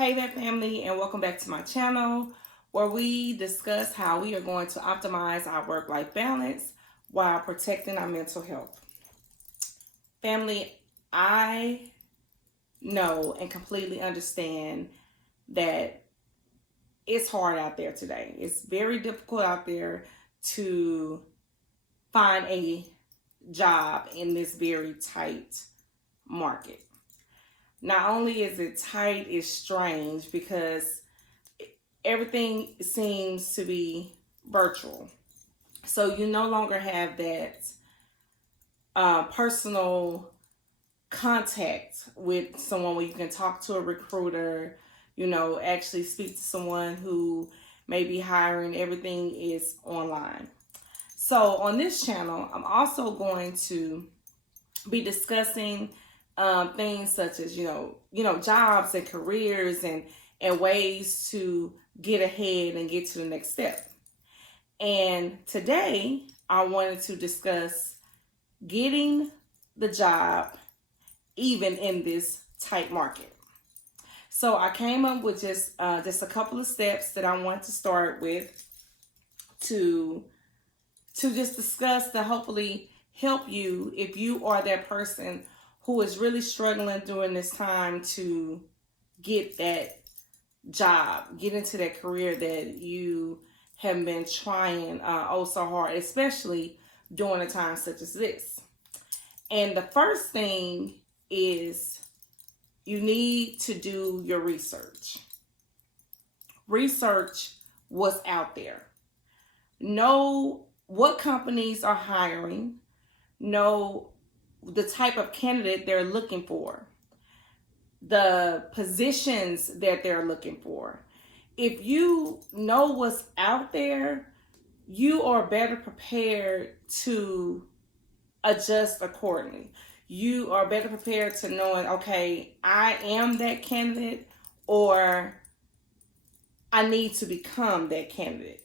Hey there, family, and welcome back to my channel where we discuss how we are going to optimize our work-life balance while protecting our mental health. Family, I know and completely understand that it's hard out there today. It's very difficult out there to find a job in this very tight market. Not only is it tight, it's strange because everything seems to be virtual. So you no longer have that personal contact with someone where you can talk to a recruiter, actually speak to someone who may be hiring. Everything is online. So on this channel, I'm also going to be discussing things such as jobs and careers and ways to get ahead and get to the next step. And today I wanted to discuss getting the job even in this tight market. So I came up with just a couple of steps that I want to start with to just discuss to hopefully help you if you are that person who is really struggling during this time to get that job, get into that career that you have been trying so hard, especially during a time such as this. And the first thing is you need to do your research. Research what's out there. Know what companies are hiring. Know the type of candidate they're looking for, the positions that they're looking for. If you know what's out there, you are better prepared to adjust accordingly. You are better prepared to knowing, okay, I am that candidate, or I need to become that candidate.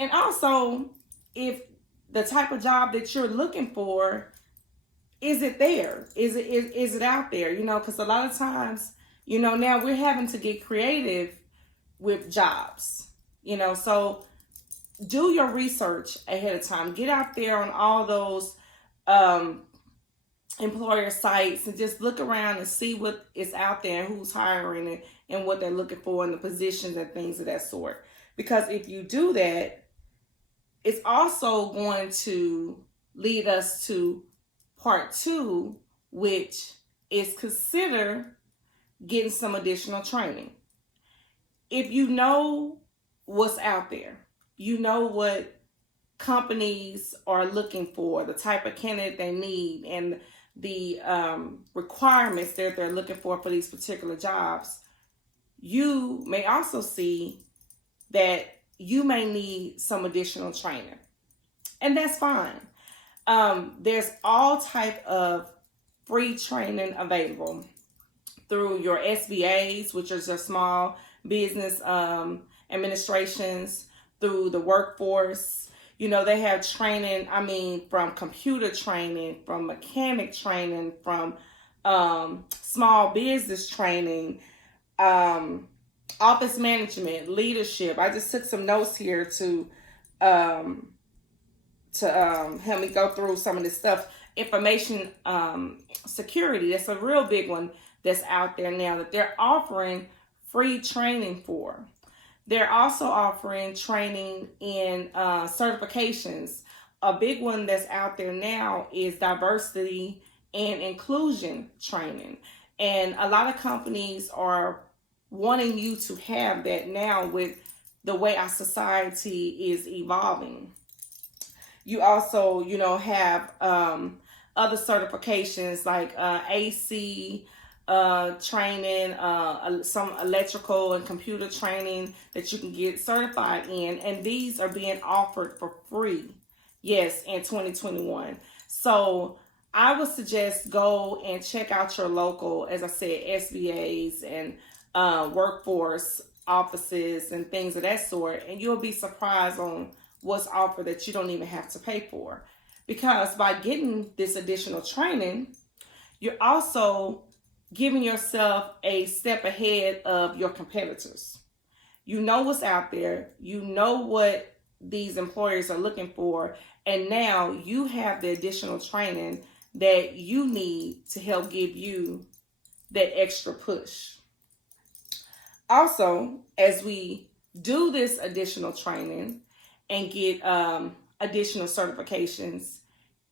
And also, if the type of job that you're looking for, is it there? Is it out there? Because a lot of times, now we're having to get creative with jobs. So do your research ahead of time. Get out there on all those employer sites and just look around and see what is out there and who's hiring and what they're looking for and the positions and things of that sort. Because if you do that, it's also going to lead us to part 2, which is consider getting some additional training. If you know what's out there, you know what companies are looking for, the type of candidate they need, and the requirements that they're looking for these particular jobs, you may also see that you may need some additional training. And that's fine. There's all type of free training available through your SBAs, which is your small business administrations, through the workforce. They have training, from computer training, from mechanic training, from small business training, office management, leadership. I just took some notes here to help me go through some of this stuff. Information security, that's a real big one that's out there now that they're offering free training for. They're also offering training in certifications. A big one that's out there now is diversity and inclusion training. And a lot of companies are wanting you to have that now with the way our society is evolving. You also, have other certifications like AC training, some electrical and computer training that you can get certified in. And these are being offered for free, yes, in 2021. So I would suggest go and check out your local, as I said, SBAs and workforce offices and things of that sort. And you'll be surprised on what's offered that you don't even have to pay for. Because by getting this additional training, you're also giving yourself a step ahead of your competitors. You know what's out there, you know what these employers are looking for, and now you have the additional training that you need to help give you that extra push. Also, as we do this additional training and get additional certifications,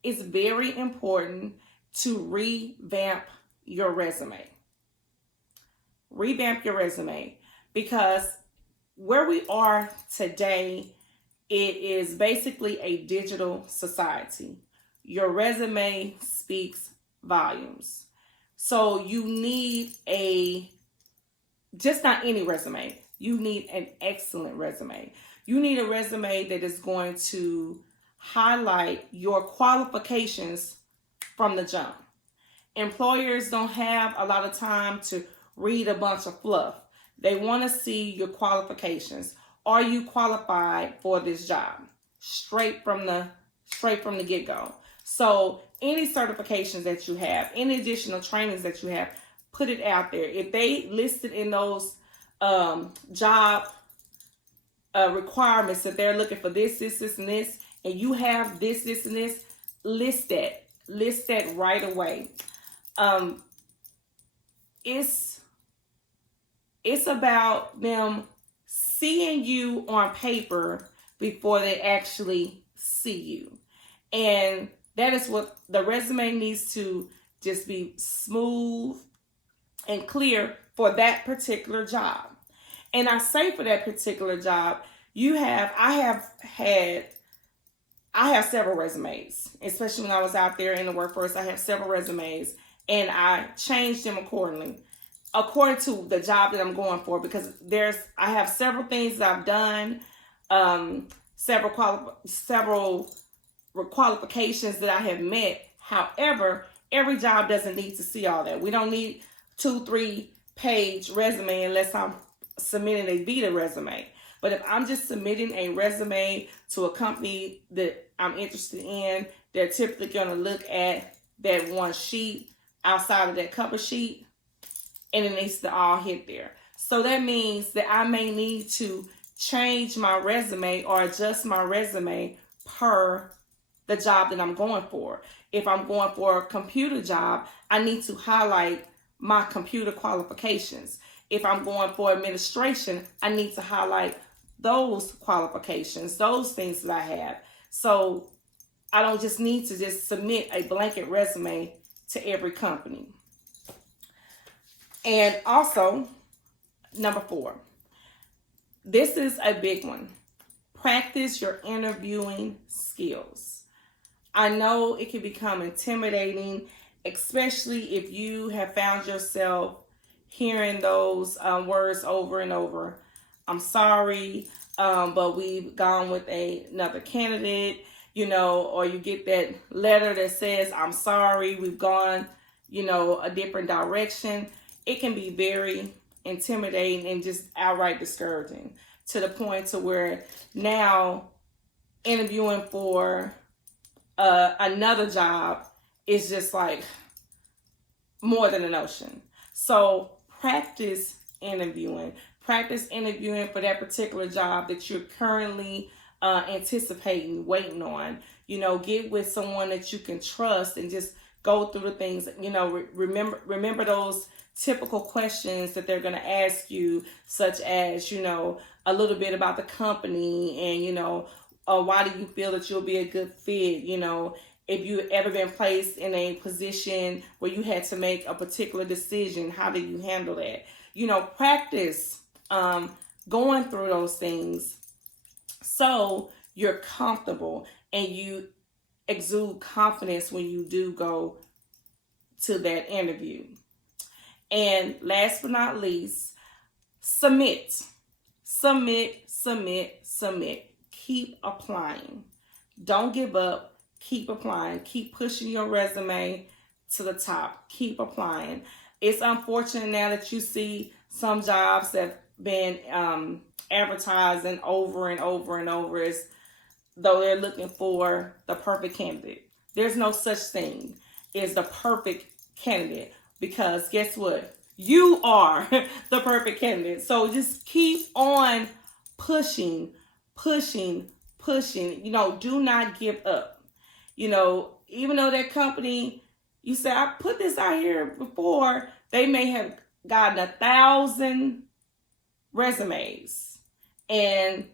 it's very important to revamp your resume. Revamp your resume, because where we are today, it is basically a digital society. Your resume speaks volumes. So you need just not any resume. You need an excellent resume. You need a resume that is going to highlight your qualifications from the jump. Employers don't have a lot of time to read a bunch of fluff. They want to see your qualifications. Are you qualified for this job? Straight from the get-go. So any certifications that you have, any additional trainings that you have, put it out there. If they listed in those job requirements that they're looking for this, and this, and you have this, and this, list that right away. It's about them seeing you on paper before they actually see you. And that is what the resume needs to just be smooth and clear for that particular job. And I say for that particular job, I have several resumes, especially when I was out there in the workforce. I have several resumes, and I changed them according to the job that I'm going for, because I have several things that I've done, several qualifications that I have met. However, every job doesn't need to see all that. We don't need 2-3 page resume unless I'm submitting a Vita resume. But if I'm just submitting a resume to a company that I'm interested in, they're typically going to look at that one sheet outside of that cover sheet, and it needs to all hit there. So that means that I may need to change my resume or adjust my resume per the job that I'm going for. If I'm going for a computer job, I need to highlight my computer qualifications. If I'm going for administration, I need to highlight those qualifications, those things that I have. So I don't just need to just submit a blanket resume to every company. And also, number 4, this is a big one. Practice your interviewing skills. I know it can become intimidating, especially if you have found yourself hearing those words over and over. I'm sorry, but we've gone with another candidate, or you get that letter that says, I'm sorry, we've gone, a different direction. It can be very intimidating and just outright discouraging, to the point to where now interviewing for another job is just like more than an ocean. So practice interviewing for that particular job that you're currently anticipating, waiting on. Get with someone that you can trust and just go through the things. Remember those typical questions that they're going to ask you, such as, a little bit about the company, and, why do you feel that you'll be a good fit? If you've ever been placed in a position where you had to make a particular decision, how do you handle that? Practice going through those things so you're comfortable and you exude confidence when you do go to that interview. And last but not least, submit. Keep applying. Don't give up. Keep applying. Keep pushing your resume to the top. Keep applying. It's unfortunate now that you see some jobs that have been advertising over and over and over as though they're looking for the perfect candidate. There's no such thing as the perfect candidate. because guess what? You are the perfect candidate. So just keep on pushing, pushing, pushing. Do not give up. Even though that company, you say, I put this out here before, they may have gotten 1,000 resumes and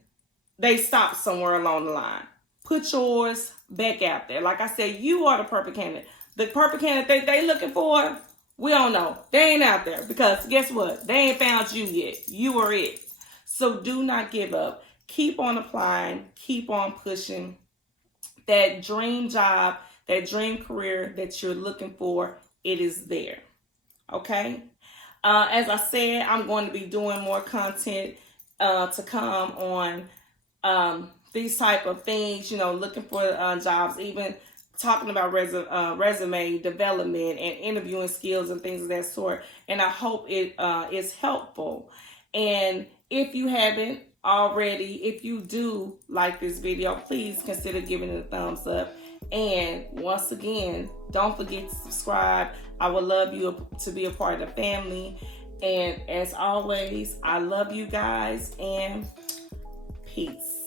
they stopped somewhere along the line. Put yours back out there. Like I said, you are the perfect candidate. The perfect candidate they looking for, we don't know. They ain't out there because guess what? They ain't found you yet. You are it. So do not give up. Keep on applying. Keep on pushing. That dream job, that dream career that you're looking for, it is there. Okay? As I said, I'm going to be doing more content to come on these type of things, looking for jobs, even talking about resume development and interviewing skills and things of that sort. And I hope it is helpful. And if you haven't already, if you do like this video, please consider giving it a thumbs up. And once again, don't forget to subscribe. I would love you to be a part of the family. And as always, I love you guys and peace.